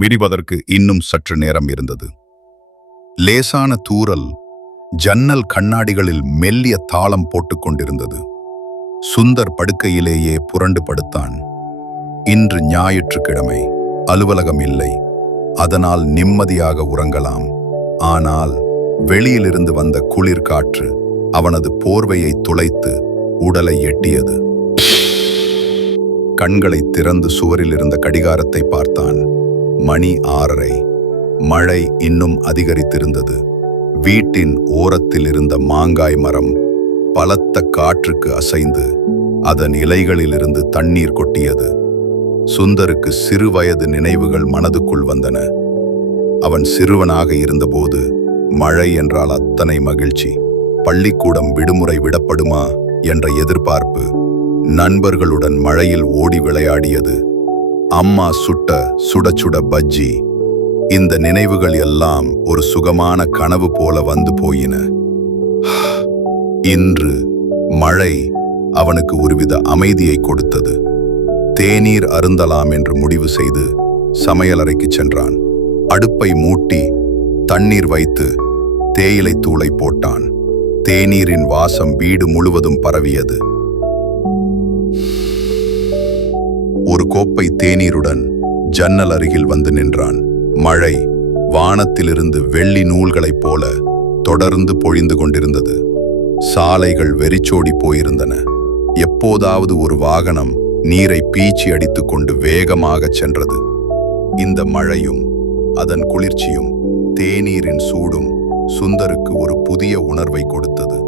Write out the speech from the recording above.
விரிவதற்கு இன்னும் சற்று நேரம் இருந்தது. லேசான தூறல் ஜன்னல் கண்ணாடிகளில் மெல்லிய தாளம் போட்டுக் கொண்டிருந்தது. சுந்தர் படுக்கையிலேயே புரண்டு படுத்தான். இன்று ஞாயிற்றுக்கிழமை, அலுவலகம் இல்லை, அதனால் நிம்மதியாக உறங்கலாம். ஆனால் வெளியிலிருந்து வந்த குளிர் காற்று அவனது போர்வையை துளைத்து உடலை எட்டியது. கண்களை திறந்து சுவரில் இருந்த கடிகாரத்தை பார்த்தான். மணி 6:30. மழை இன்னும் அதிகரித்திருந்தது. வீட்டின் ஓரத்தில் இருந்த மாங்காய் மரம் பலத்த காற்றுக்கு அசைந்து அதன் இலைகளிலிருந்து தண்ணீர் கொட்டியது. சுந்தருக்கு சிறுவயது நினைவுகள் மனதுக்குள் வந்தன. அவன் சிறுவனாக இருந்தபோது மழை என்றால் அத்தனை மகிழ்ச்சி. பள்ளிக்கூடம் விடுமுறை விடப்படுமா என்ற எதிர்பார்ப்பு, நண்பர்களுடன் மழையில் ஓடி விளையாடியது, அம்மா சுட்ட சுட சுட பஜ்ஜி. இந்த நினைவுகள் எல்லாம் ஒரு சுகமான கனவு போல வந்து போயின. இன்று மழை அவனுக்கு ஒருவித அமைதியை கொடுத்தது. தேநீர் அருந்தலாம் என்று முடிவு செய்து சமையலறைக்கு சென்றான். அடுப்பை மூட்டி தண்ணீர் வைத்து தேயிலை தூளை போட்டான். தேநீரின் வாசம் வீடு முழுவதும் பரவியது. ஒரு கோப்பை தேநீருடன் ஜன்னல் அருகில் வந்து நின்றான். மழை வானத்திலிருந்து வெள்ளி நூல்களைப் போல தொடர்ந்து பொழிந்து கொண்டிருந்தது. சாலைகள் வெறிச்சோடி போயிருந்தன. எப்போதாவது ஒரு வாகனம் நீரை பீச்சி அடித்துக் கொண்டு வேகமாக சென்றது. இந்த மழையும் அதன் குளிர்ச்சியும் தேநீரின் சூடும் சுந்தருக்கு ஒரு புதிய உணர்வை கொடுத்தது.